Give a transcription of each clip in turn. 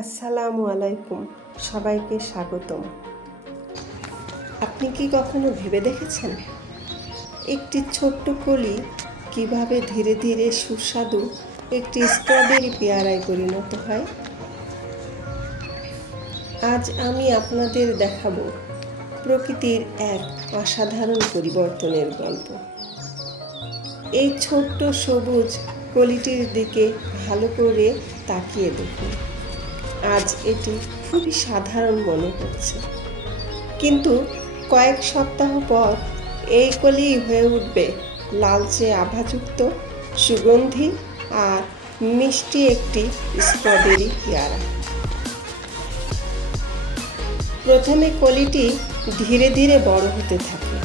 আসসালামু আলাইকুম, সবাইকে স্বাগতম। আপনি কি কখনো ভেবে দেখেছেন একটি ছোট্ট কলি কিভাবে ধীরে ধীরে সুস্বাদু একটি স্ট্রবেরি পেয়ারায় পরিণত হয়? আজ আমি আপনাদের দেখাবো প্রকৃতির এক অসাধারণ পরিবর্তনের গল্প। এই ছোট্ট সবুজ কলিটির দিকে ভালো করে তাকিয়ে দেখুন। আজ এটি খুবই সাধারণ মনে হচ্ছে, কিন্তু কয়েক সপ্তাহ পর এই কলি হয়ে উঠবে লালচে আভাযুক্ত, সুগন্ধি আর মিষ্টি একটি স্ট্রবেরি পেয়ারা। প্রথমে কলিটি ধীরে ধীরে বড় হতে থাকে,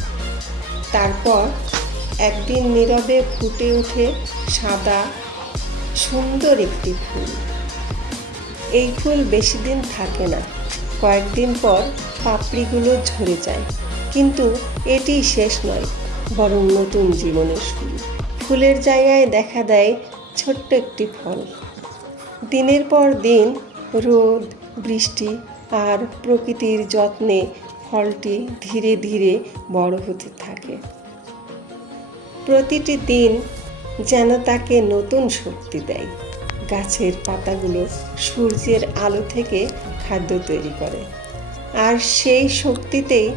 তারপর একদিন নীরবে ফুটে ওঠে সাদা সুন্দর একটি ফুল। এই ফুল বেশি দিন থাকে না, কয়েকদিন পর পাপড়িগুলো ঝরে যায়, কিন্তু এটি শেষ নয়, বরং নতুন জীবনের শুরু। ফুলের জায়গায় দেখা দেয় ছোট্ট একটি ফল। দিনের পর দিন রোদ, বৃষ্টি আর প্রকৃতির যত্নে ফলটি ধীরে ধীরে বড় হতে থাকে। প্রতিটি দিন যেন তাকে নতুন শক্তি দেয়। গাছের পাতাগুলো সূর্যের আলো থেকে খাদ্য তৈরি করে, আর সেই শক্তিতেই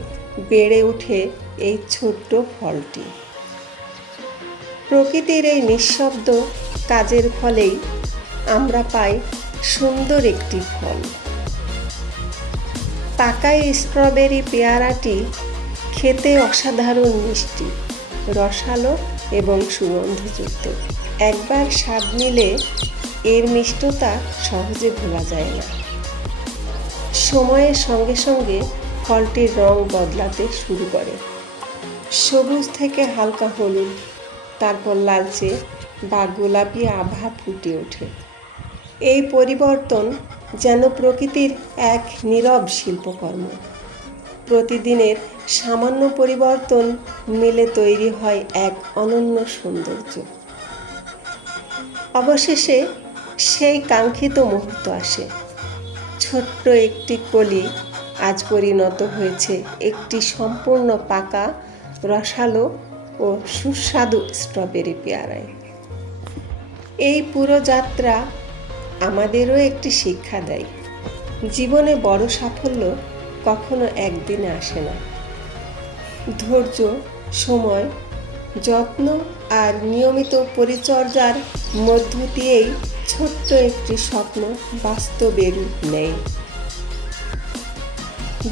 বেড়ে ওঠে এই ছোট্ট ফলটি। প্রকৃতির এই নিঃশব্দ কাজের ফলেই আমরা পাই সুন্দর একটি ফল। পাকা স্ট্রবেরি পেয়ারাটি খেতে অসাধারণ মিষ্টি, রসালো এবং সুগন্ধযুক্ত। একবার স্বাদ নিলে এর মিষ্টতা সহজে ভোলা যায় না। সময়ের সঙ্গে সঙ্গে ফলটির রং বদলাতে শুরু করে। সবুজ থেকে হালকা হলুদ, তারপর লালচে বা গোলাপি আভা ফুটে ওঠে। এই পরিবর্তন যেন প্রকৃতির এক নীরব শিল্পকর্ম। প্রতিদিনের সামান্য পরিবর্তন মিলে তৈরি হয় এক অনন্য সৌন্দর্য। অবশেষে সেই কাঙ্ক্ষিত মুহূর্ত আসে। ছোট্ট একটি কলি আজ পরিণত হয়েছে একটি সম্পূর্ণ পাকা, রসালো ও সুস্বাদু স্ট্রবেরি পেয়ারায়। এই পুরো যাত্রা আমাদেরও একটি শিক্ষা দেয়। জীবনে বড় সাফল্য কখনো একদিনে আসে না। ধৈর্য, সময়, যত্ন আর নিয়মিত পরিচর্যার মধ্য দিয়েই ছোট্ট একটি স্বপ্ন বাস্তবে রূপ নেয়।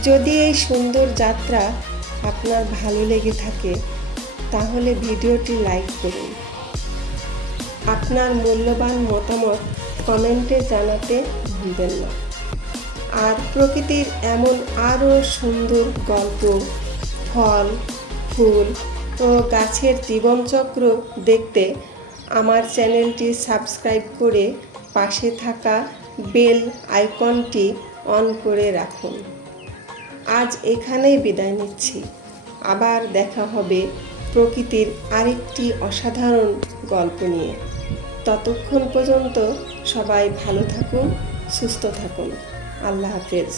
যদি এই সুন্দর যাত্রা আপনার ভালো লেগে থাকে, তাহলে ভিডিওটি লাইক করুন। আপনার মূল্যবান মতামত কমেন্টে জানাতে ভুলবেন না। আর প্রকৃতির এমন আরও সুন্দর গল্প, ফল, ফুল ও গাছের জীবনচক্র দেখতে আমার চ্যানেলটি সাবস্ক্রাইব করে পাশে থাকা বেল আইকনটি অন করে রাখুন। আজ এখানেই বিদায় নিচ্ছি। আবার দেখা হবে প্রকৃতির আরেকটি অসাধারণ গল্প নিয়ে। ততক্ষণ পর্যন্ত সবাই ভালো থাকুন, সুস্থ থাকুন। আল্লাহ হাফেজ।